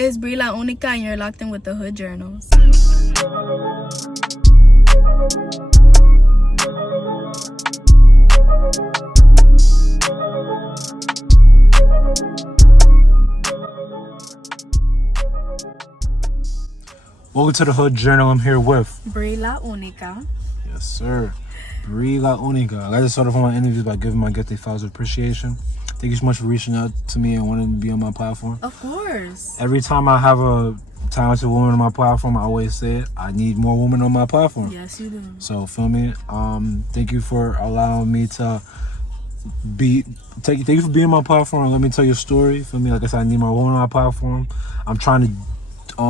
It's Brii La Única, and you're locked in with the Hood Journals. Welcome to the Hood Journal. I'm here with Brii La Única. Yes, sir. Brii La Única. I like to start off my interviews by giving my guests their flowers of appreciation. Thank you so much for reaching out to me and wanting to be on my platform. Of course. Every time I have a talented woman on my platform, I always say it. I need more women on my platform. Yes, you do. So, feel me? Thank you for allowing me to thank you for being on my platform and let me tell your story. Feel me? Like I said, I need more women on my platform. I'm trying to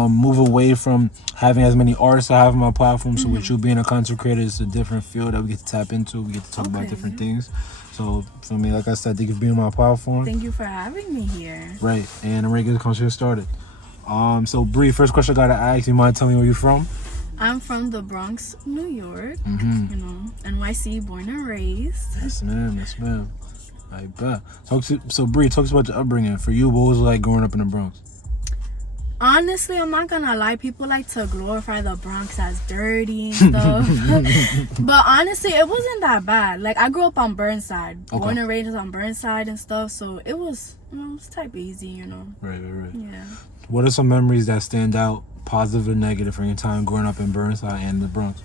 move away from having as many artists I have on my platform. So with you being a content creator, it's a different field that we get to tap into. We get to talk about different things. So for me, like I said, thank you for being on my platform. Thank you for having me here. Right, and I'm ready to get the conversation started. So Brii, first question I gotta ask, you mind telling me where you're from? I'm from the Bronx, New York. You know, NYC, born and raised. Yes, ma'am. Yes, ma'am. I bet. So Brii, talk to us about your upbringing. For you, what was it like growing up in the Bronx? Honestly, I'm not gonna lie, people like to glorify the Bronx as dirty and stuff. But honestly, it wasn't that bad. Like, I grew up on Burnside. Born and raised on Burnside and stuff, so it was, you know, it's type easy, you know. Right. Yeah. What are some memories that stand out, positive or negative, from your time growing up in Burnside and the Bronx?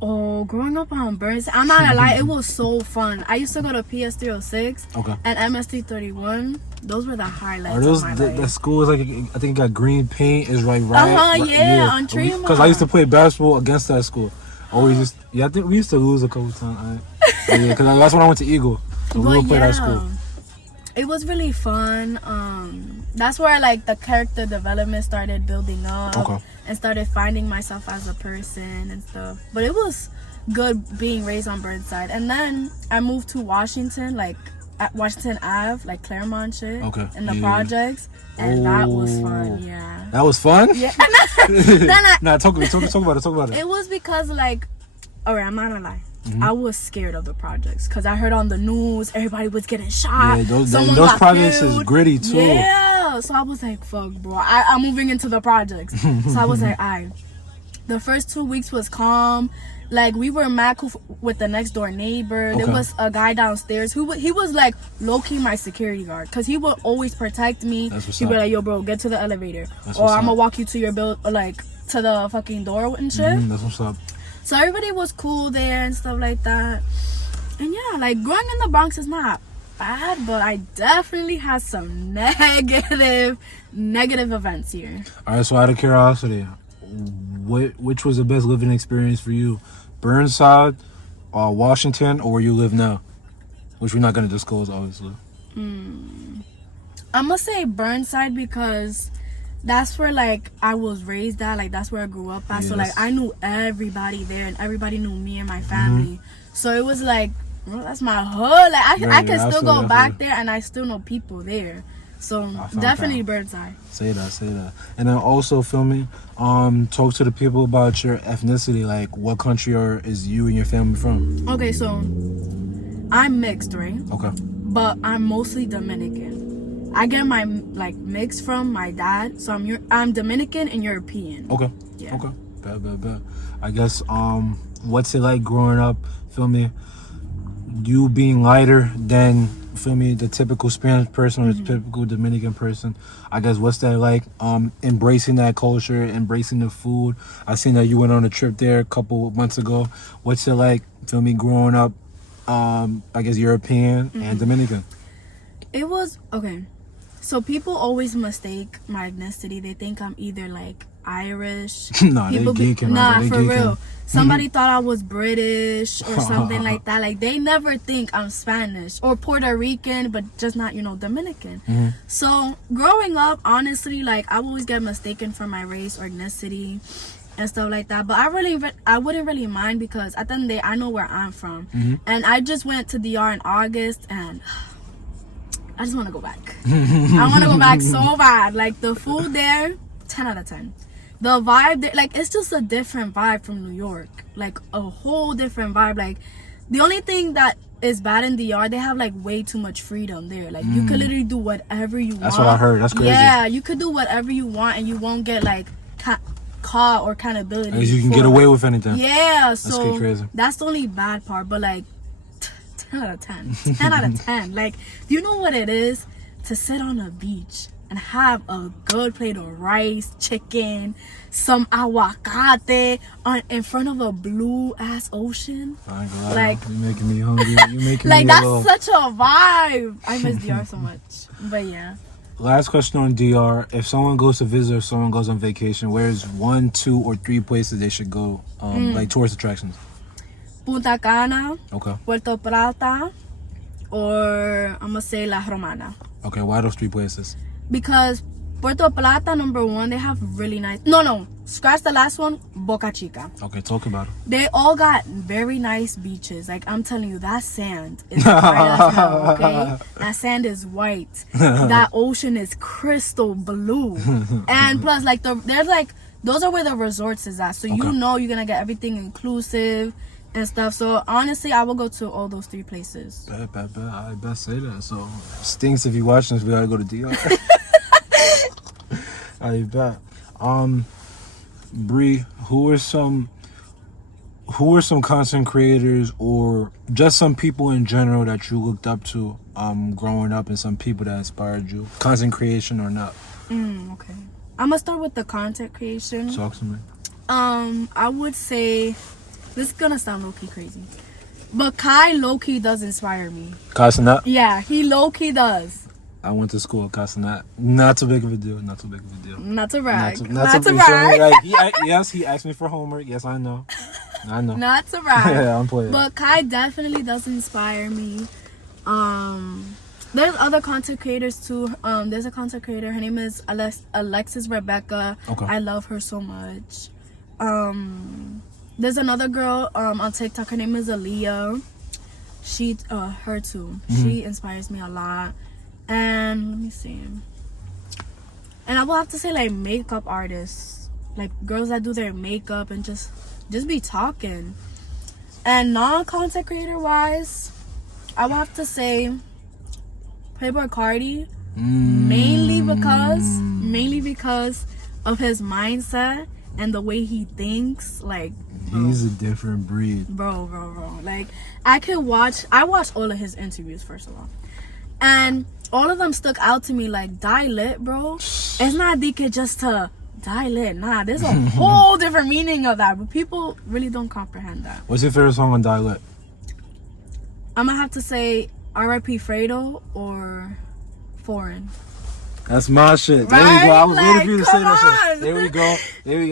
Oh, growing up on Burnside, I'm not gonna lie, it was so fun. I used to go to PS 306 and MST 31. Those were the highlights. Are those of my life. The school is like, I think it got green paint, is right. Yeah, on Tremont. Because I used to play basketball against that school. Always I think we used to lose a couple times. Because that's when I went to Eagle. So we would play that school. It was really fun. That's where like the character development started building up and started finding myself as a person and stuff. But it was good being raised on Burnside. And then I moved to Washington, like at Washington Ave, like Claremont shit, in the projects, and that was fun. Yeah, that was fun. Yeah. Talk about it. It was because, like, alright, I'm not gonna lie, I was scared of the projects because I heard on the news everybody was getting shot. Yeah, those projects is gritty too. Yeah, so I was like, fuck, bro, I'm moving into the projects. So I was like, the first 2 weeks was calm. Like, we were mad cool with the next door neighbor. There was a guy downstairs who he was like low-key my security guard because he would always protect me. He'd be like, yo, bro, get to the elevator, or I'm gonna walk you to your like to the fucking door and shit. That's what's up. So everybody was cool there and stuff like that. And yeah, like, growing in the Bronx is not bad, but I definitely had some negative events here. All right, so out of curiosity, which was the best living experience for you? Burnside, Washington, or where you live now? Which we're not going to disclose, obviously. I'm going to say Burnside because that's where, like, I was raised at. Like, that's where I grew up at. Yes. So, like, I knew everybody there and everybody knew me and my family. So it was like, bro, that's my hood. Like, I can still go back there and I still know people there. So definitely Burnside. Say that. And then also, feel me, talk to the people about your ethnicity. Like, what country is you and your family from? Okay, so I'm mixed, right? Okay. But I'm mostly Dominican. I get my like mix from my dad, so I'm Dominican and European. Okay. Yeah. Okay. Bad. I guess what's it like growing up? Feel me, you being lighter than, feel me, the typical Spanish person or the typical Dominican person. I guess what's that like, embracing that culture, embracing the food? I seen that you went on a trip there a couple months ago. What's it like, feel me, growing up, I guess European and Dominican? It was okay. So people always mistake my ethnicity. They think I'm either like Irish. Nah, they geeking. Nah, for real. Somebody thought I was British or something like that. Like, they never think I'm Spanish or Puerto Rican, but just not, you know, Dominican. So growing up, honestly, like, I always get mistaken for my race or ethnicity and stuff like that. But I wouldn't really mind because at the end of the day, I know where I'm from. And I just went to DR in August and I just want to go back. I want to go back so bad. Like, the food there, 10 out of 10. The vibe there, like, it's just a different vibe from New York. Like, a whole different vibe. Like, The only thing that is bad in DR, they have like way too much freedom there. Like you could literally do whatever you want. That's what I heard. That's crazy. Yeah, you could do whatever you want and you won't get like caught or accountability. Because you can get away with anything. Yeah, That's so crazy. that's the only bad part. But like 10 out of 10. 10 out of 10. Like, do you know what it is to sit on a beach and have a good plate of rice, chicken, some aguacate in front of a blue ass ocean? Like, you're making me hungry. You're making like me that's such a vibe. I miss DR so much. But yeah. Last question on DR. If someone goes to visit or someone goes on vacation, where's 1, 2, or 3 places they should go? Like tourist attractions. Punta Cana, Okay. Puerto Plata, or I'm gonna say La Romana. Okay, why those 3 places? Because Puerto Plata, number 1, they have really nice. No, scratch the last one. Boca Chica. Okay, talk about it. They all got very nice beaches. Like I'm telling you, that sand is white as hell. Okay, that sand is white. That ocean is crystal blue. And plus, like there's like those are where the resorts is at. So you know you're gonna get everything inclusive and stuff. So honestly, I will go to all those 3 places. Bet. I best say that. So stinks if you watching this. We gotta go to DR. I bet. Brii, who are some content creators or just some people in general that you looked up to growing up, and some people that inspired you, content creation or not? Okay, I'm gonna start with the content creation. Talk to me. I would say this is gonna sound low-key crazy, but Kai low-key does inspire me. Casanat? Yeah, he low-key does. I went to school at Casanat. Not too big of a deal. Not to brag. Not to brag. Like, yes, he asked me for homework. Yes, I know. Not to brag. Yeah, I'm playing. But Kai definitely does inspire me. There's other content creators too. There's a content creator. Her name is Alexis Rebecca. Okay. I love her so much. There's another girl on TikTok. Her name is Aaliyah. She, her too. She inspires me a lot. And let me see. And I will have to say like makeup artists, like girls that do their makeup and just be talking. And non-content creator wise, I will have to say Playboi Carti, mainly because of his mindset and the way he thinks. Like, he's a different breed, bro. Like I watch all of his interviews, first of all, and all of them stuck out to me. Like, die lit, bro. It's not DK just to die lit. Nah, there's a whole different meaning of that, but people really don't comprehend that. What's your favorite song on Die Lit? I'm gonna have to say R.I.P. Fredo or Foreign. That's my shit. Right? There we go. I was waiting for you to say on. that shit. There we go.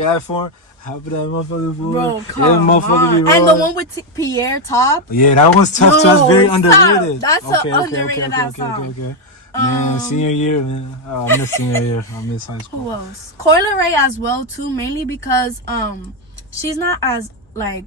That Foreign. How about that motherfucker for? Bro, come on. And the one with Pierre Top. Yeah, that one's tough too. That's very underrated. That's underrated song. Okay. Man, senior year, man. Oh, I miss senior year. I miss high school. Who else? Coi Leray as well too, mainly because she's not like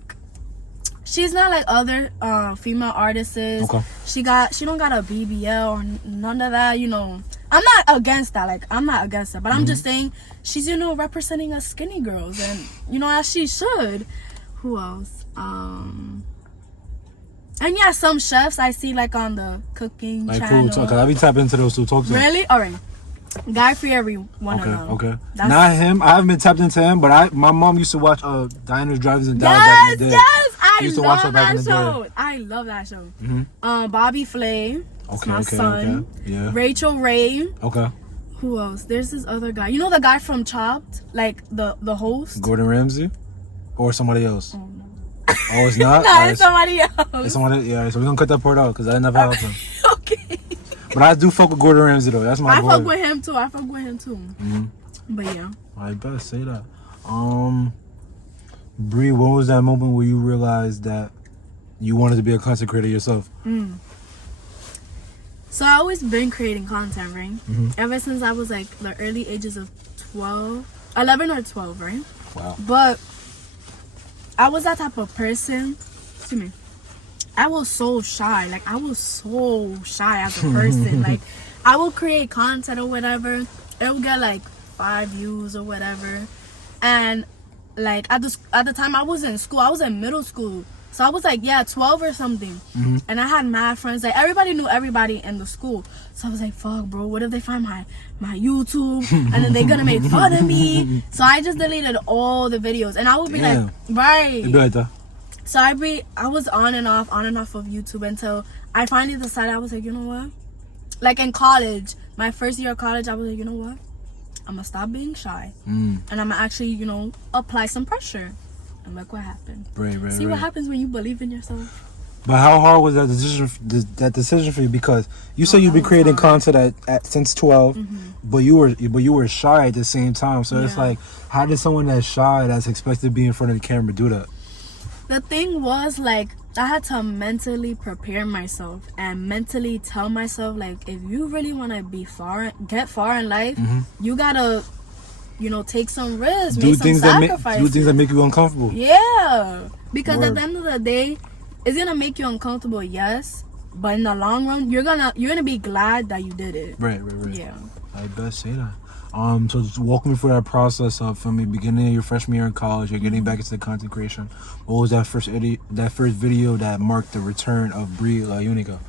other female artists. Okay. She don't got a BBL or none of that, you know. I'm not against that. Like, I'm not against it, but I'm just saying she's, you know, representing us skinny girls, and you know, as she should. Who else? And yeah, some chefs I see like on the cooking channel. Cool. I'll be tapping into those two. Talk to me. Really? All right. Guy Fieri, one of them. Okay. Not him. I haven't been tapped into him, but my mom used to watch Diners, Drive-Ins, and Dives back in the day. Yes, I love that show. I love that show. Bobby Flay. My son. Yeah. Rachel Ray. Okay. Who else? There's this other guy. You know the guy from Chopped? Like the host? Gordon Ramsay? Or somebody else? Oh, no. Oh, it's not? No, it's somebody else. It's somebody, yeah, so we're going to cut that part out because I never helped him. Okay. But I do fuck with Gordon Ramsay though. That's my boy. I fuck with him too. But yeah. I better say that. Brii, what was that moment where you realized that you wanted to be a content creator yourself? So I always been creating content, right? Ever since I was like the early ages of 11 or 12, right? Wow. But I was that type of person. Excuse me. I was so shy. Like, I was so shy as a person. Like, I will create content or whatever. It will get like 5 views or whatever. And like at the time I was in school. I was in middle school. So I was like, yeah, 12 or something. And I had mad friends. Like, everybody knew everybody in the school. So I was like, fuck, bro, what if they find my YouTube and then they're gonna make fun of me? So I just deleted all the videos. And I would be like, right. So I was on and off of YouTube until I finally decided, I was like, you know what? Like in college, my first year of college, I was like, you know what? I'm gonna stop being shy. And I'm gonna actually, you know, apply some pressure. And look what happened. See what happens when you believe in yourself. But how hard was that decision for you? Because you said you've been creating content since 12, but you were shy at the same time. So it's like, how did someone that's shy, that's expected to be in front of the camera, do that? The thing was, like, I had to mentally prepare myself and mentally tell myself, like, if you really want to get far in life, you gotta, you know, take some risks, make some sacrifices. Do things that make you uncomfortable. Yeah, because at the end of the day, it's gonna make you uncomfortable, yes, but in the long run, you're gonna be glad that you did it. Right. Yeah. I best say that. So just walk me through that process of, from the beginning of your freshman year in college, you're getting back into the content creation. What was that first video that marked the return of Brii La Única?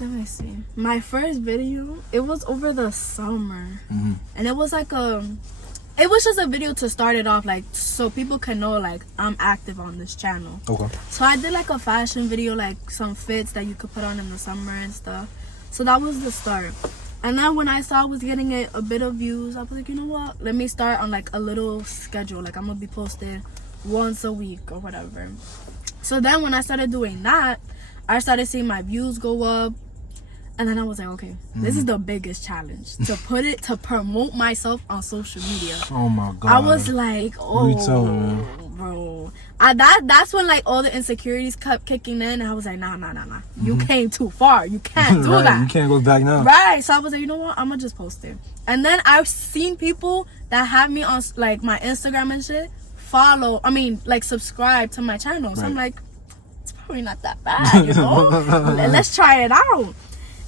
Let me see. My first video, it was over the summer, and it was like it was just a video to start it off, like, so people can know, like, I'm active on this channel. Okay. So I did like a fashion video, like some fits that you could put on in the summer and stuff. So that was the start. And then when I saw I was getting a bit of views, I was like, you know what? Let me start on like a little schedule. Like, I'm gonna be posting once a week or whatever. So then when I started doing that, I started seeing my views go up. And then I was like, okay, this is the biggest challenge, to promote myself on social media. Oh my God. I was like, oh, bro. That's when like all the insecurities kept kicking in, and I was like, nah. You came too far. You can't do that. You can't go back now. Right. So I was like, you know what? I'm gonna just post it. And then I've seen people that have me on like my Instagram and shit subscribe to my channel. So I'm like, it's probably not that bad, you know? Let's try it out.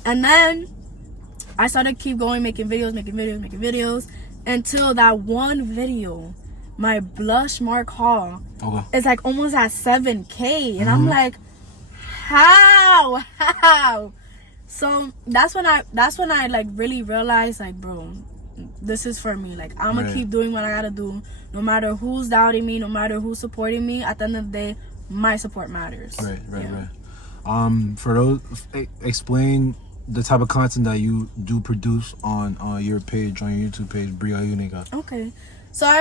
And then I started keep going, making videos until that one video, my blush mark haul, is like almost at 7K, and I'm like, how? So that's when I like really realized, like, bro, this is for me. Like, I'm gonna keep doing what I gotta do, no matter who's doubting me, no matter who's supporting me. At the end of the day, my support matters. Right. For those, explain the type of content that you do produce on your page, on your YouTube page, Brii La Única. Okay, so I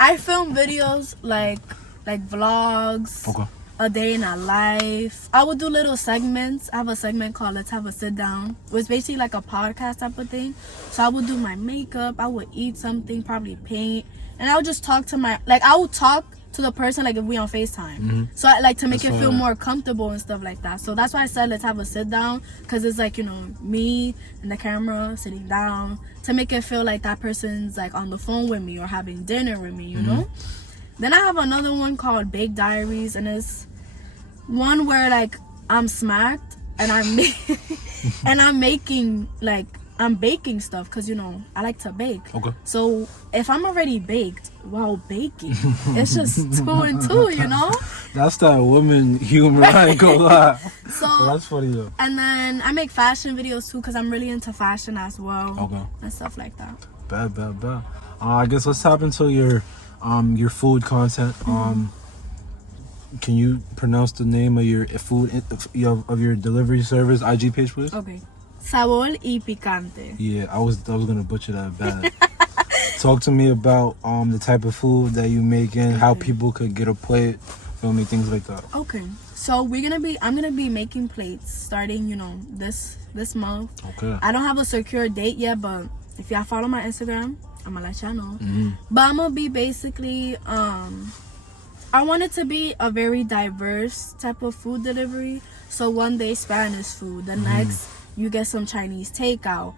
I film videos like vlogs, a day in a life. I would do little segments. I have a segment called Let's Have a Sit Down. It was basically like a podcast type of thing. So I would do my makeup, I would eat something, probably paint, and I would just talk to I would talk to the person, like, if we on FaceTime. So I like to make it feel more comfortable and stuff like that. So that's why I said let's have a sit down, because it's like, you know, me and the camera sitting down, to make it feel like that person's like on the phone with me or having dinner with me, you know. Then I have another one called Bake Diaries, and it's one where like I'm smacked and I'm baking stuff, because, you know, I like to bake. So if I'm already baked while baking, it's just 2 and 2, you know? That's that woman humor, I ain't gonna lie. So that's funny though. And then I make fashion videos too, because I'm really into fashion as well. And stuff like that. Bad. I guess let's tap into your food content. Can you pronounce the name of your food of your delivery service IG page, please? Okay. Sabor y picante. Yeah, I was gonna butcher that bad. Talk to me about the type of food that you make and how people could get a plate, feel me, things like that. Okay, so I'm gonna be making plates starting, you know, this month. Okay. I don't have a secure date yet, but if y'all follow my Instagram, I'm gonna let y'all know. But I'm gonna be basically I want it to be a very diverse type of food delivery. So one day Spanish food, the next you get some Chinese takeout.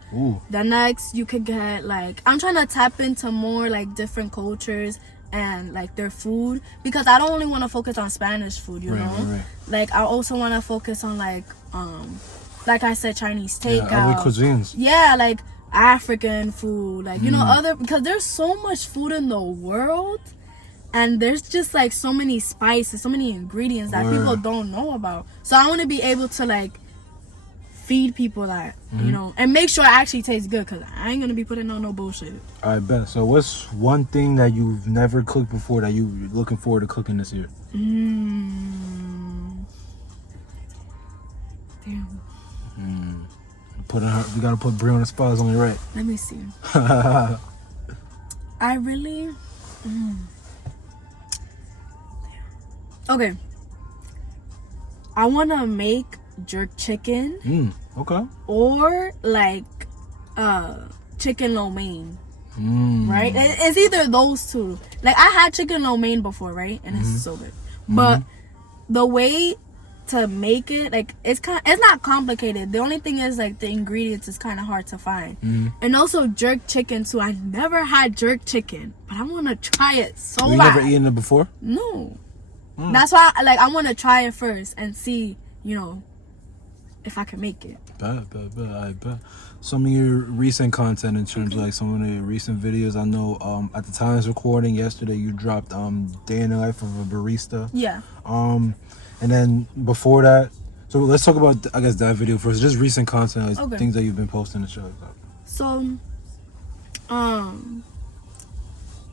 The next you could get, like, I'm trying to tap into more like different cultures and like their food, because I don't only want to focus on Spanish food, you know. Right. Like, I also want to focus on like I said, Chinese takeout, other cuisines. Yeah, like African food, like, you know, other, because there's so much food in the world. And there's just like so many spices, so many ingredients that people don't know about. So I want to be able to like feed people that, you know, and make sure it actually tastes good, because I ain't going to be putting on no bullshit. I bet. So what's one thing that you've never cooked before that you're looking forward to cooking this year? Damn. We gotta put Brie on the spot. It's only right. Let me see. I really. Okay. I want to make jerk chicken. Okay. Or like chicken lo mein. Right? It's either those two. Like I had chicken lo mein before, right? And it's so good. But the way to make it, like it's not complicated. The only thing is like the ingredients is kind of hard to find. And also jerk chicken too. I never had jerk chicken, but I want to try it so bad. You never eaten it before? No. That's why I want to try it first and see, you know, if I can make it. I bet. Some of your recent content in terms of like some of your recent videos, I know at the time of recording yesterday you dropped Day in the Life of a Barista. Yeah. And then before that, so let's talk about, I guess, that video first. Just recent content, like things that you've been posting and shit like that. So,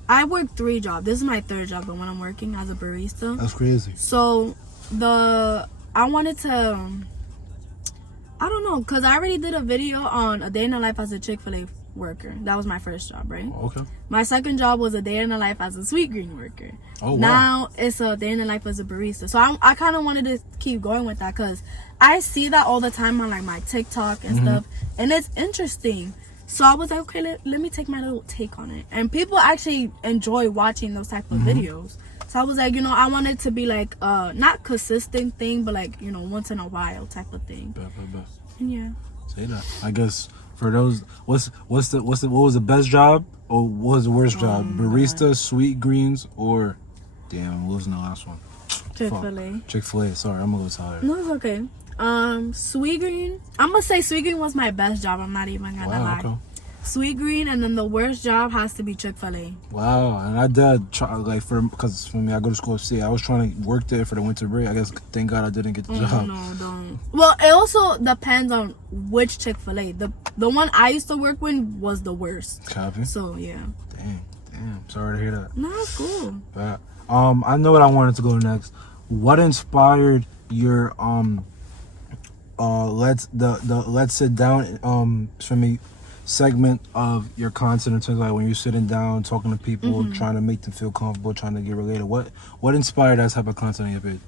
I work 3 jobs. This is my 3rd job, but when I'm working as a barista. That's crazy. So, I wanted to, I don't know, because I already did a video on a day in the life as a Chick-fil-A worker. That was my first job, right? Okay. My 2nd job was a day in the life as a Sweet Green worker. Oh, wow. Now it's a day in the life as a barista. So I kind of wanted to keep going with that, because I see that all the time on like my TikTok and stuff, and it's interesting. So I was like, okay, let me take my little take on it. And people actually enjoy watching those type of videos. So I was like, you know, I want it to be like not consistent thing, but like, you know, once in a while type of thing. And yeah. Say that. I guess for those, what was the best job or what was the worst job? Barista, Sweet Greens, or damn, what was the last one? Chick-fil-A. Chick-fil-A. Sorry, I'm a little tired. No, it's okay. Sweet Green. I'm gonna say Sweet Green was my best job. I'm not even gonna lie. Okay. Sweet Green, and then the worst job has to be Chick-fil-A. Wow, and I did try, like, because for me, I go to school upstate. I was trying to work there for the winter break. I guess, thank God I didn't get the job. No, don't. Well, it also depends on which Chick-fil-A. The one I used to work with was the worst. Copy. So, yeah. Damn. Sorry to hear that. No, it's cool. But, I know what I wanted to go next. What inspired your, let's sit down, for me, segment of your content in terms of like when you're sitting down talking to people, trying to make them feel comfortable, trying to get related? What inspired that type of content on your page?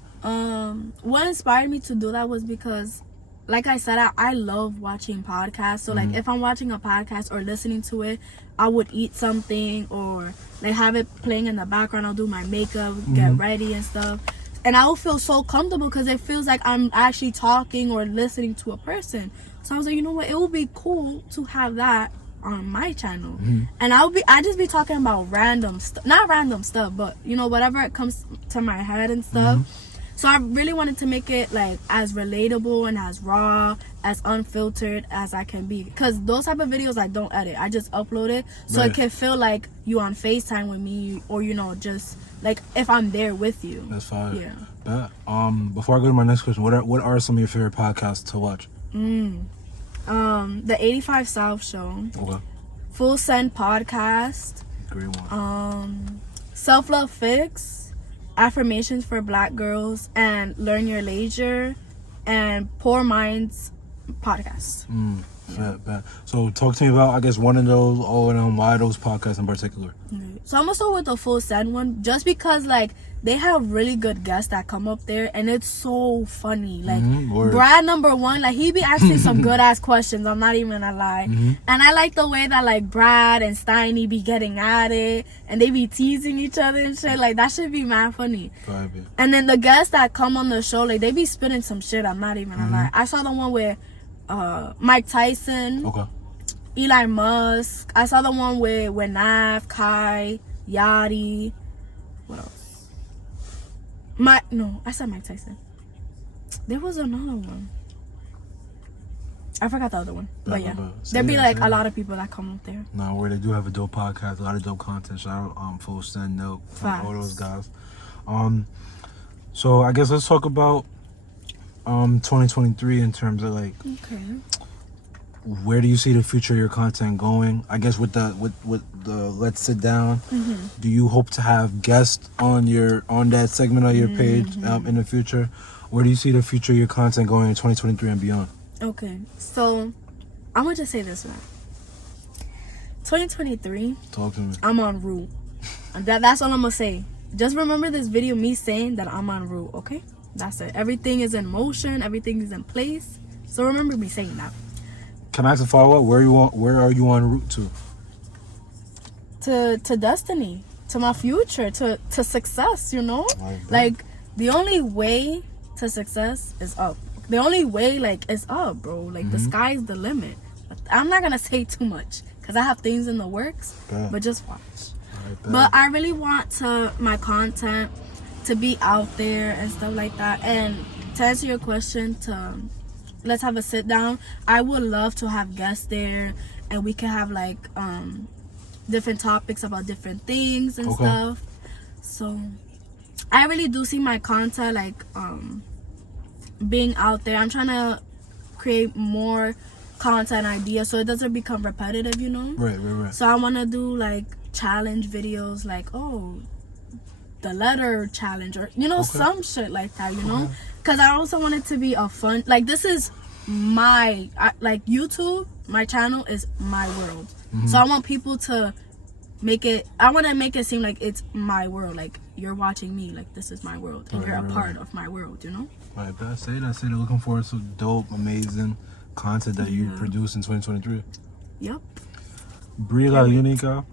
What inspired me to do that was because, like I said, I love watching podcasts. So like if I'm watching a podcast or listening to it, I would eat something or like have it playing in the background. I'll do my makeup, get ready and stuff, and I will feel so comfortable because it feels like I'm actually talking or listening to a person. So I was like, you know what, it would be cool to have that on my channel. And I just be talking about random stuff, not random stuff, but you know, whatever it comes to my head and stuff. So I really wanted to make it like as relatable and as raw, as unfiltered as I can be, because those type of videos I don't edit, I just upload it so it can feel like you on FaceTime with me, or you know, just like if I'm there with you. That's fine. Yeah. But before I go to my next question, what are some of your favorite podcasts to watch? The 85 South Show. Okay. Full Send Podcast. Great one. Self Love Fix, Affirmations for Black Girls, and Learn Your Leisure, and Poor Minds Podcast. Bad. So talk to me about, I guess, one of those, why those podcasts in particular. So I'm gonna start with the Full Send one, just because like they have really good guests that come up there, and it's so funny. Like Brad #1, like he be asking some good ass questions. I'm not even gonna lie, and I like the way that like Brad and Steiny be getting at it, and they be teasing each other and shit. Like that should be mad funny. And then the guests that come on the show, like they be spitting some shit. I'm not even gonna lie. I saw the one with Mike Tyson. Okay. Elon Musk. I saw the one with Nav, Kai, Yachty. What else? I said Mike Tyson. There was another one. I forgot the other one. But yeah. Say There'd be that, like say a that. lot of people that come up there. No, where they do have a dope podcast, a lot of dope content. Shout out Full Send Note, all those guys. So I guess let's talk about 2023 in terms of like where do you see the future of your content going? I guess with the Let's Sit Down, do you hope to have guests on that segment of your page in the future? Where do you see the future of your content going in 2023 and beyond? Okay, so I'm gonna just say this one. 2023. Talk to me. I'm on route. That's all I'm gonna say. Just remember this video, me saying that I'm on route. Okay, that's it. Everything is in motion. Everything is in place. So remember me saying that. Can I ask a follow up? Where are you en route to? To destiny, to my future, to success. You know, like the only way to success is up. The only way, like, is up, bro. Like, the sky's the limit. I'm not gonna say too much because I have things in the works, but just watch. But I really want my content to be out there and stuff like that. And to answer your question, let's have a sit down. I would love to have guests there, and we can have like different topics about different things and stuff. So I really do see my content like being out there. I'm trying to create more content ideas so it doesn't become repetitive, you know. Right. So I want to do like challenge videos, like the letter challenge, or you know, some shit like that, you know, because I also want it to be a fun, like, this is my like YouTube, my channel is my world. So I want people to I want to make it seem like it's my world, like you're watching me, like this is my world and you're a part of my world, you know. Right, but I say that looking forward to dope, amazing content that you produce in 2023. Yep. Brii La Única.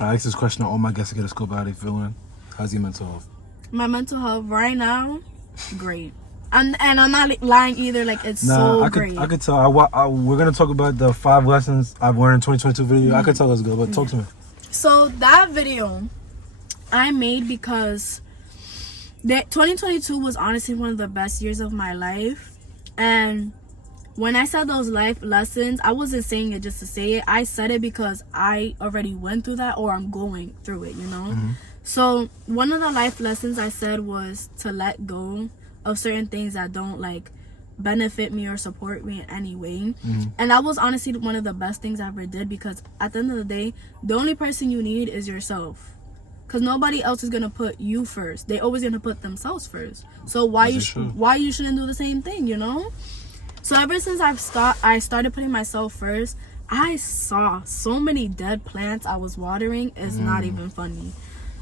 I ask this question to all my guests to get a scope of how they feeling. How's your mental health? My mental health right now, great. And I'm not lying either. Like, it's so great. I could tell. We're gonna talk about the 5 lessons I've learned in 2022 video. I could tell it's good, but talk to me. So that video I made because 2022 was honestly one of the best years of my life. And when I said those life lessons, I wasn't saying it just to say it. I said it because I already went through that, or I'm going through it, you know? So one of the life lessons I said was to let go of certain things that don't like benefit me or support me in any way. And that was honestly one of the best things I ever did, because at the end of the day, the only person you need is yourself. Because nobody else is gonna put you first. They always gonna put themselves first. So why you shouldn't do the same thing, you know? So ever since I started putting myself first, I saw so many dead plants I was watering. It's not even funny.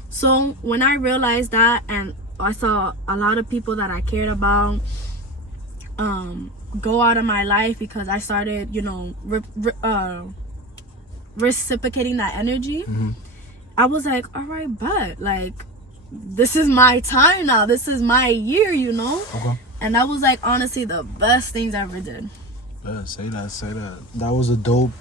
So when I realized that, and I saw a lot of people that I cared about go out of my life because I started, you know, reciprocating that energy, I was like, all right, but like, this is my time now. This is my year, you know? And that was like honestly the best things I ever did. Yeah, say that. That was a dope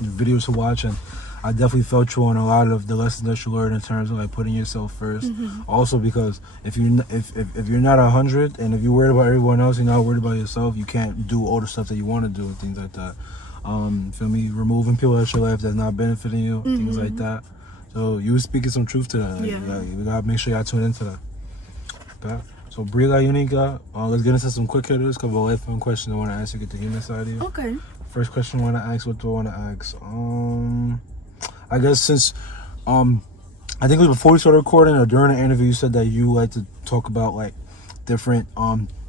video to watch, and I definitely felt you on a lot of the lessons that you learned in terms of like putting yourself first. Also, because if you're not 100, and if you're worried about everyone else, you're not worried about yourself, you can't do all the stuff that you want to do and things like that. Feel me? Removing people out your life that's not benefiting you, things like that. So you were speaking some truth to that. Like, we gotta make sure y'all tune into that. Okay. So Brii La Única, let's get into some quick hitters. Couple of life fun questions I want to ask you, get the human side of you. Okay. First question I want to ask, what do I want to ask? I guess since, I think it was before we started recording or during the interview, you said that you like to talk about like different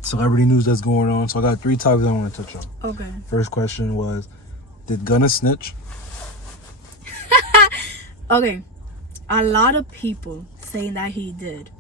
celebrity news that's going on. So I got 3 topics I want to touch on. Okay. First question was, did Gunna snitch? Okay. A lot of people saying that he did.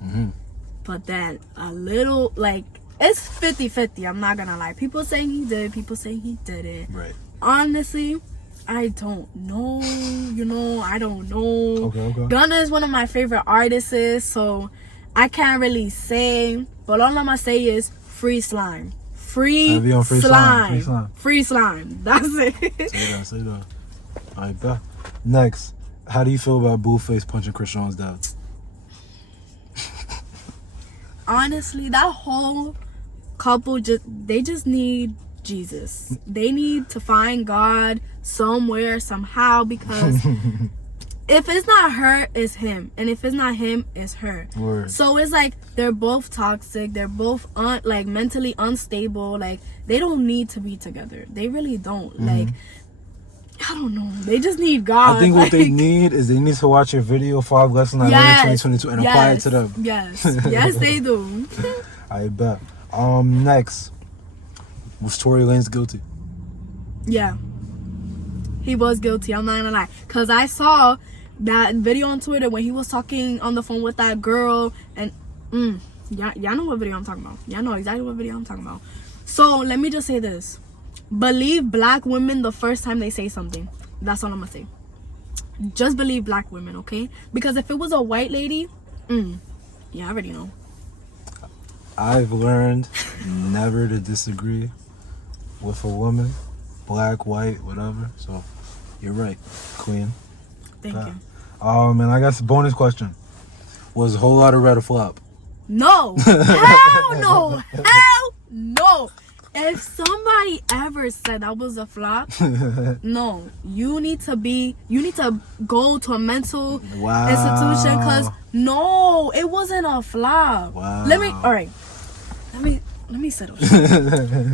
But then a little, like, it's 50-50, I'm not gonna lie. People saying he did, people saying he didn't. Right. Honestly, I don't know. You know, I don't know. Okay. Gunna is one of my favorite artists, so I can't really say. But all I'm gonna say is free slime. Free slime. Free slime. That's it. Say that. Alright, bet. Next, how do you feel about Blueface punching Chrisean's dad? Honestly, that whole couple just need Jesus. They need to find God somewhere, somehow, because if it's not her, it's him. And if it's not him, it's her. Word. So it's like they're both toxic. They're both like mentally unstable. Like, they don't need to be together. They really don't. Like, I don't know. They just need God. I think what they need is they need to watch your video 5 lessons I learned in 2022 and apply it to them. Yes. Yes, they do. I bet. Next. Was Tory Lanez guilty? Yeah. He was guilty. I'm not gonna lie. Because I saw that video on Twitter when he was talking on the phone with that girl. And, y'all know what video I'm talking about. Y'all know exactly what video I'm talking about. So, let me just say this. Believe black women the first time they say something. That's all I'm gonna say. Just believe black women, okay? Because if it was a white lady, yeah, I already know. I've learned never to disagree with a woman, black, white, whatever. So, you're right, queen. Thank you. And I guess bonus question. Was a whole lot of red a flop? No. Hell no. Hell no. If somebody ever said that was a flop, no. You need to go to a mental institution, because no, it wasn't a flop. Wow. Let me settle.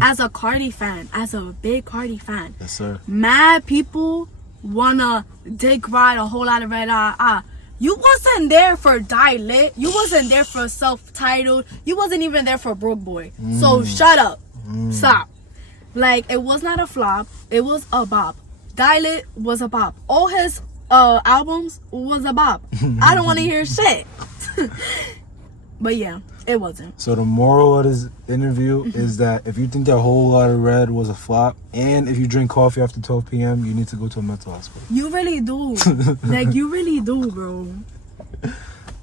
As a Carti fan, as a big Carti fan, Yes, sir. mad people wanna dick ride a whole lot of red eye. You wasn't there for Die Lit. You wasn't there for Self-Titled. You wasn't even there for Broke Boy. So shut up. Stop. Like, it was not a flop. It was a bop. Die Lit was a bop. All his albums was a bop. I don't want to hear shit. But yeah, it wasn't. So the moral of this interview is that if you think that whole lot of red was a flop, and if you drink coffee after 12 p.m., you need to go to a mental hospital. You really do. Like, you really do, bro.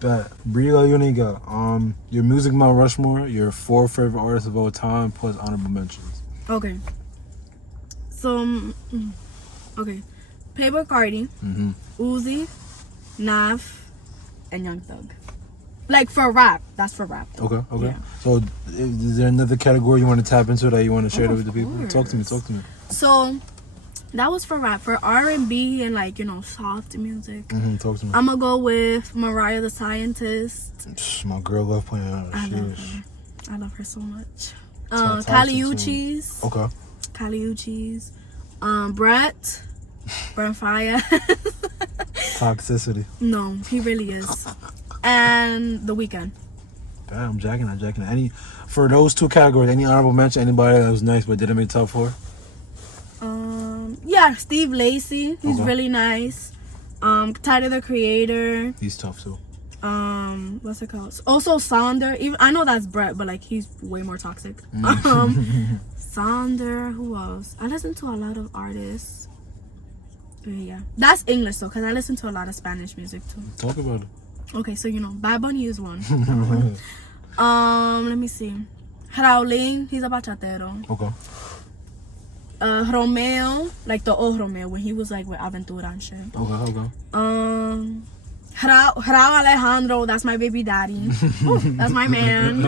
But Brii La Única, your music Mount Rushmore, your 4 favorite artists of all time, plus honorable mentions. Okay. So, okay. Playboi Carti, Uzi, Nav, and Young Thug. Like, for rap. That's for rap. Okay. Yeah. So, is there another category you want to tap into that you want to share with the people? course. Talk to me. So, that was for rap. For R&B and, like, soft music, Talk to me. I'm gonna go with Mariah the Scientist. My girl love playing her. I love her so much. Talk to Kali me. Uchis. Okay. Kali Uchis. Brett Fire. Toxicity. No, he really is. And The Weeknd. Damn, I'm jacking that. For those 2 categories, any honorable mention, anybody that was nice but didn't make top 4? Yeah, Steve Lacy. He's Okay. really nice. Tyler the Creator. He's tough too. What's it called? Also Sonder. Even I know that's Brett, but like he's way more toxic. Sonder. Who else? I listen to a lot of artists. Yeah, that's English though, cause I listen to a lot of Spanish music too. Talk about it. Okay, so Bad Bunny is one. Let me see. Raulín, he's a bachatero. Okay. Romeo, like the old Romeo when he was like with Aventura and shit. Okay. Rao Alejandro, that's my baby daddy. Ooh, that's my man.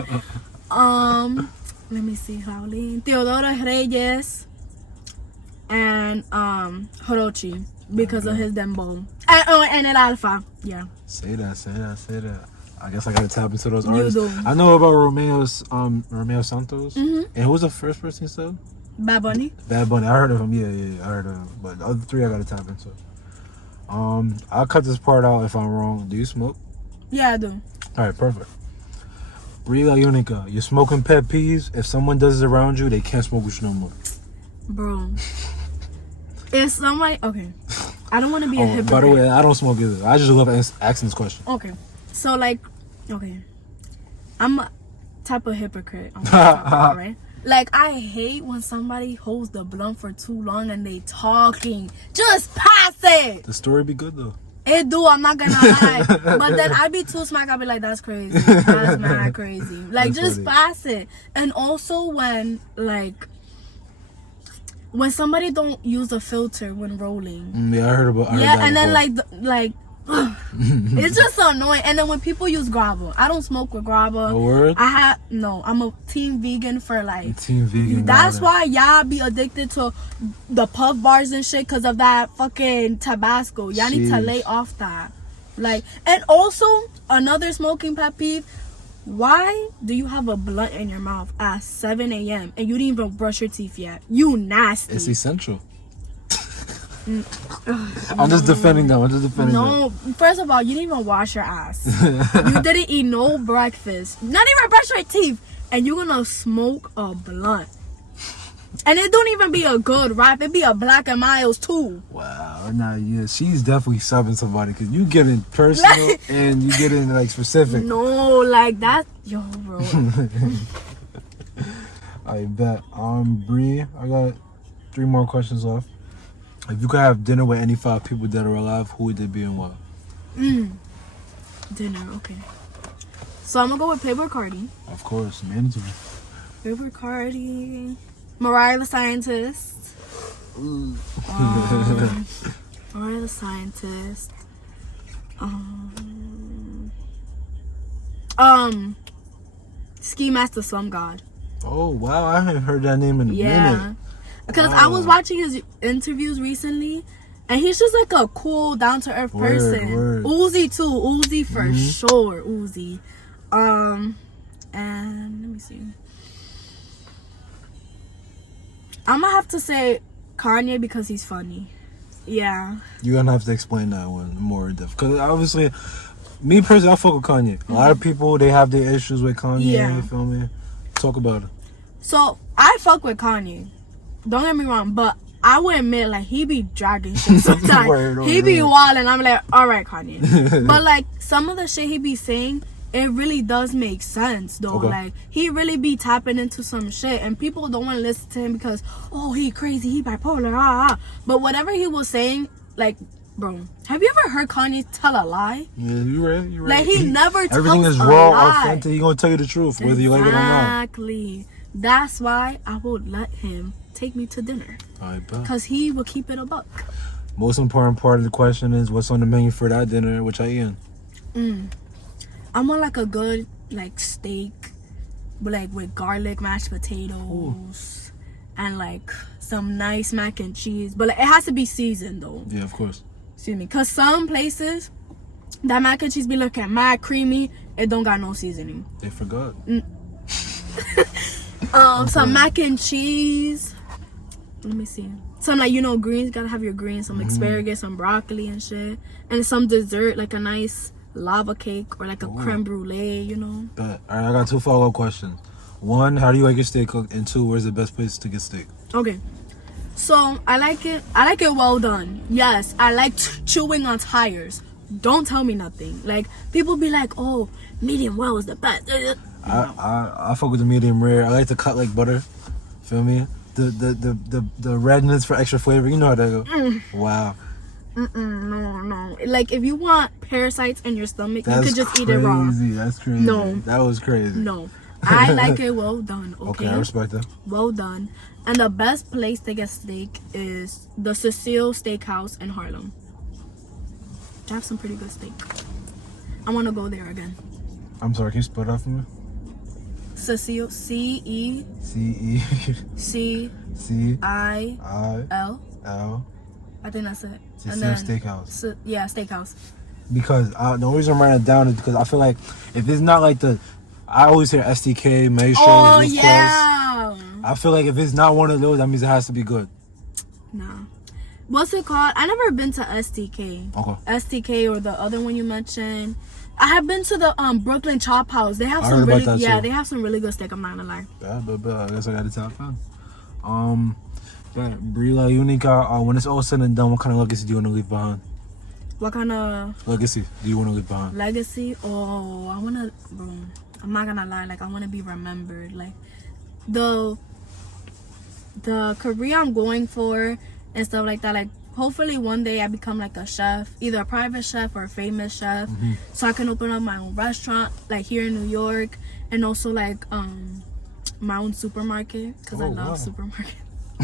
Let me see, Raulín, Teodoro Reyes, and Horochi because of his dembow. And El Alfa, yeah. Say that. I guess I gotta tap into those You artists. do. I know about Romeo Santos. And who was the first person you said? Bad Bunny. Bad Bunny. I heard of him. Yeah, I heard of him. But the other 3 I gotta tap into. I'll cut this part out if I'm wrong. Do you smoke? Yeah, I do. Alright, perfect. Brii La Única, you're smoking pet peeves. If someone does it around you, they can't smoke with you no more. Bro. If somebody... Okay. I don't want to be a hypocrite. By the way, I don't smoke either. I just love asking this question. Okay. So, like... Okay. I'm a type of hypocrite. On that, right? Like, I hate when somebody holds the blunt for too long and they talking. Just pass it. The story be good though. It do, I'm not gonna lie. But then I be too smack, I be like, that's crazy. That's mad crazy. Like, That's just funny. pass it. And also when somebody don't use a filter when rolling. Yeah, I heard Yeah, that and then before. like It's just so annoying. And then when people use guava, I don't smoke with guava. A word? I'm a team vegan for life. Team vegan. That's why y'all be addicted to the puff bars and shit because of that fucking Tabasco. Y'all need to lay off that. Like, and also another smoking pet peeve. Why do you have a blunt in your mouth at 7 a.m. and you didn't even brush your teeth yet? You nasty. It's essential. I'm just defending them. No, first of all, you didn't even wash your ass. You didn't eat no breakfast. Not even brush your teeth. And you're gonna smoke a blunt. And it don't even be a good rap. It be a Black and Miles too. Wow. Nah, yeah, she's definitely subbing somebody because you getting personal and you getting like specific. No, like that. Yo, bro. I bet. Brii, I got 3 more questions left. If you could have dinner with any 5 people dead or alive, who would they be and why? Dinner, okay. So I'm gonna go with Playboi Carti. Of course, mandatory. Playboi Carti. Mariah the Scientist. Mariah the Scientist. Ski Master Slum God. Oh wow, I haven't heard that name in a minute. Because I was watching his interviews recently, and he's just like a cool, down to earth person. Word. Uzi too, Uzi for sure, Uzi. And let me see. I'm gonna have to say Kanye because he's funny. Yeah. You're gonna have to explain that one more in depth. Because obviously, me personally, I fuck with Kanye. A lot of people, they have their issues with Kanye. Yeah. You feel me? Talk about it. So, I fuck with Kanye. Don't get me wrong, but I would admit, like, he be dragging shit sometimes. He be wild, and I'm like, alright, Kanye. But, like, some of the shit he be saying, it really does make sense, though. Okay. Like, he really be tapping into some shit, and people don't want to listen to him because, oh, he crazy, he bipolar, But whatever he was saying, like, bro, have you ever heard Kanye tell a lie? Yeah, you right. Like, he never tells everything is a raw, lie. authentic. He gonna tell you the truth, whether you like it or not. Exactly. That's why I would let him take me to dinner. I bet. Because he will keep it a buck. Most important part of the question is what's on the menu for that dinner, which I eat. I want like a good like steak, but like with garlic mashed potatoes and like some nice mac and cheese. But like, it has to be seasoned though. Yeah, of course. Excuse me. Because some places, that mac and cheese be looking mad creamy. It don't got no seasoning. They forgot. Some mac and cheese. Let me see. Some like, you know, greens. Gotta have your greens. Some asparagus, some broccoli and shit. And some dessert, like a nice lava cake or like a creme brulee, you know. But all right, I got 2 follow-up questions. 1, how do you like your steak cooked? And 2, where's the best place to get steak? Okay. So I like it well done. Yes, I like chewing on tires. Don't tell me nothing. Like, people be like, oh, medium well is the best. I fuck with the medium rare. I like to cut like butter. Feel me? The redness for extra flavor. You know how that go. Wow. No. Like, if you want parasites in your stomach, That's you could just eat it raw. That's crazy. No. That was crazy. No. I like it well done, okay? I respect that. Well done. And the best place to get steak is the Cecile Steakhouse in Harlem. They have some pretty good steak. I want to go there again. I'm sorry, can you spell that for me? Cecile, C-E-C-I-L. I think that's it. Cecile Steakhouse. Yeah, Steakhouse. Because the reason I'm writing it down is because I feel like if it's not like I always hear STK, Maestro, Blueface. Yeah. I feel like if it's not one of those, that means it has to be good. Nah. What's it called? I never been to STK. Okay. STK or the other one you mentioned. I have been to the Brooklyn Chop House. They have I some heard really about that too. They have some really good steak. I'm not gonna lie. But I guess I got to top 5. Brii La Única. When it's all said and done, what kind of legacy do you want to leave behind? What kind of legacy do you want to leave behind? legacy? Oh, I wanna, bro. I'm not gonna lie. Like, I wanna be remembered. Like, the career I'm going for and stuff like that. Like, hopefully one day I become like a chef, either a private chef or a famous chef, so I can open up my own restaurant, like here in New York, and also like my own supermarket because I love supermarket.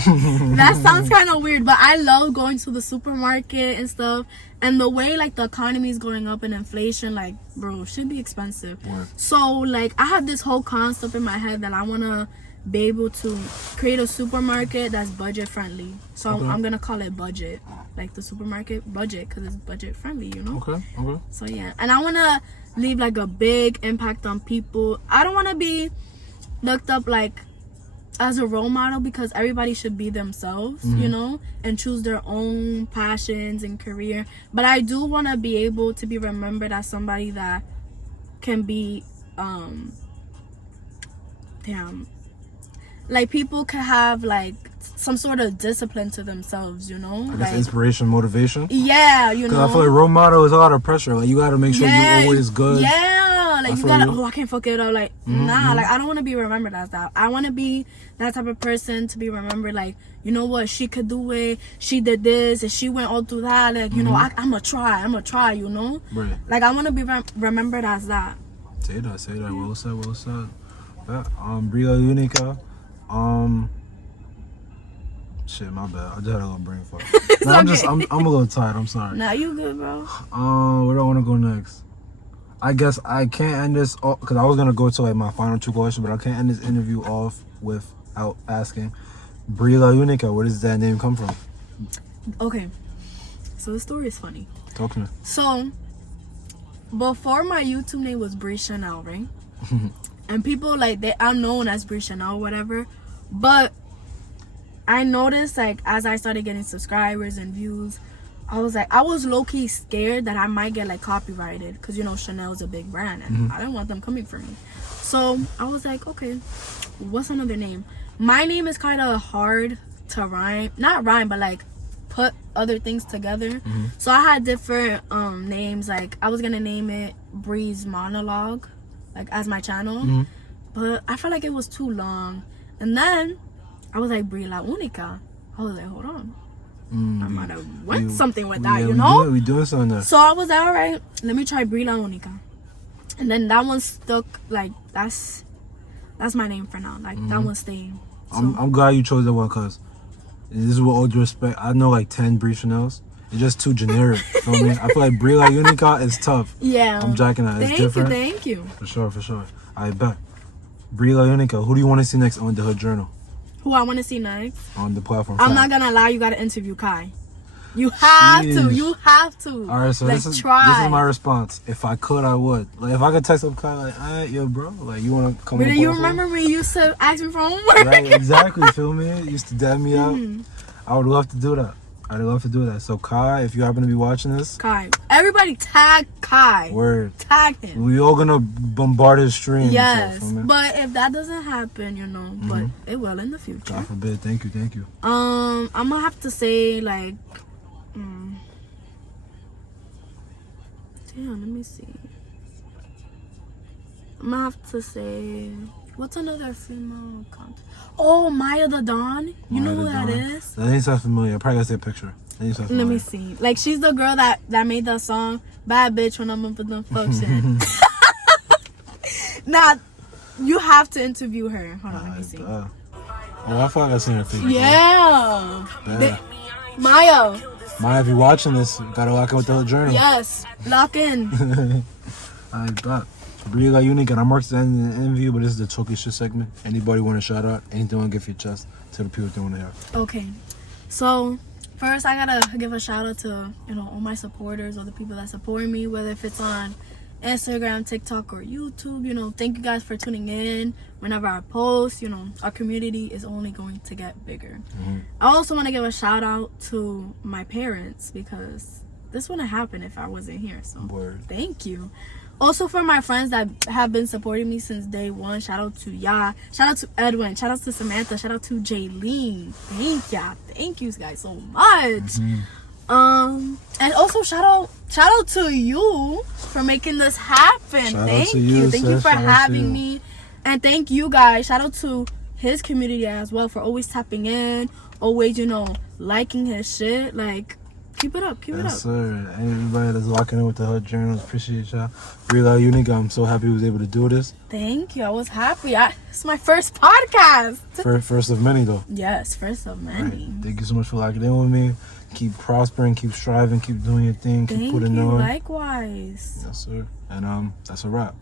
That sounds kind of weird, but I love going to the supermarket and stuff. And the way like the economy is going up and inflation, like, bro, should be expensive. Right. So like I have this whole concept in my head that I want to be able to create a supermarket that's budget friendly. So I'm gonna call it budget, like the supermarket budget, because it's budget friendly, you know. Okay. So yeah, and I want to leave like a big impact on people. I don't want to be looked up like as a role model, because everybody should be themselves, you know, and choose their own passions and career. But I do want to be able to be remembered as somebody that can be like people can have like some sort of discipline to themselves, you know. I guess like, inspiration, motivation. Yeah, you know. Because I feel like role model is a lot of pressure. Like you gotta make sure you're always good. Yeah, like you gotta. Oh, I can't fuck it up. Like nah, like I don't want to be remembered as that. I want to be that type of person to be remembered. Like, you know what, she could do it. She did this and she went all through that. Like, you know, I'm gonna try. You know. Right. Like I want to be remembered as that. Say that. Well said. Yeah. Brii La Única. Shit, my bad. I just had a little brain fart. Nah, I'm a little tired. I'm sorry. Nah, you good, bro. Where do I want to go next? I guess I can't end this because I was gonna go to like my final 2 questions, but I can't end this interview off without asking Brii La Única. Where does that name come from? Okay, so the story is funny. Talk to me. So before my YouTube name was Brii Chanel, right? And people like I'm known as Brii Chanel, whatever. But I noticed like as I started getting subscribers and views, I was low-key scared that I might get like copyrighted, because you know Chanel's a big brand and I didn't want them coming for me. So I was like, okay, what's another name? My name is kind of hard to rhyme, not rhyme, but like put other things together. So I had different names. Like I was gonna name it Brii's Monologue, like as my channel, but I felt like it was too long. And then I was like, Brii La Única. I was like, hold on, I might have went something with that, you know. We doing something there. So I was like, all right, let me try Brii La Única. And then that one stuck. Like that's my name for now. Like that one's staying. So, I'm glad you chose that one, because this is with all due respect. I know like 10 Brii Chanels. It's just too generic. Feel me? I feel like Brii La Única is tough. Yeah. I'm jacking that. It's different. Thank you. For sure. I bet. Brii La Única. Who do you want to see next on The Hood Journal? Who I want to see next? On the platform. I'm not gonna lie. You gotta interview Kai. You have to. You have to. All right, so like, this is my response. If I could, I would. Like, if I could text up Kai, like, all right, yo, bro, like, you want to come? But you remember me? You used to ask me for homework. Right, exactly. Feel me? You used to dab me out. I would love to do that. I'd love to do that. So Kai, if you happen to be watching this, Kai, everybody tag Kai. Word. Tag him. We all gonna bombard his stream. Yes, but if that doesn't happen, you know, but it will in the future. God forbid. Thank you. I'm gonna have to say like, damn. Let me see. I'm gonna have to say, what's another female content? Oh, Maya the Dawn. You know who that is? That ain't so familiar. I probably gotta see a picture. Let me see. Like, she's the girl that made that song, Bad Bitch When I'm Up with Them Fuck Shit. Nah, you have to interview her. Hold on, let me see. Oh, I thought I seen her face. Yeah. Maya, if you're watching this, you gotta lock in with The Hood Journal. Yes, lock in. I bet. Brii La Única, and I'm working to end the interview, but this is the talky shit segment. Anybody want to shout out? Anything want to give your chest to the people they want to hear? Okay, so first I gotta give a shout out to, you know, all my supporters, all the people that support me, whether if it's on Instagram, TikTok, or YouTube. You know, thank you guys for tuning in whenever I post. You know, our community is only going to get bigger. I also want to give a shout out to my parents, because this wouldn't happen if I wasn't here. So thank you. Also for my friends that have been supporting me since day one. Shout out to y'all. Shout out to Edwin. Shout out to Samantha. Shout out to Jaylene. Thank y'all. Thank you guys so much. And also shout out to you for making this happen. Thank you. Thank you for having me. And thank you guys. Shout out to his community as well for always tapping in, always, you know, liking his shit. Like, Keep it up. Keep it up. Yes, sir. Everybody that's walking in with the Hood Journals, appreciate y'all. Brii La Única, I'm so happy we was able to do this. Thank you. I was happy. It's my first podcast. First of many, though. Yes, first of many. Right. Thank you so much for locking in with me. Keep prospering, keep striving, keep doing your thing, keep Thank putting you. on. Likewise. Yes, sir. And that's a wrap.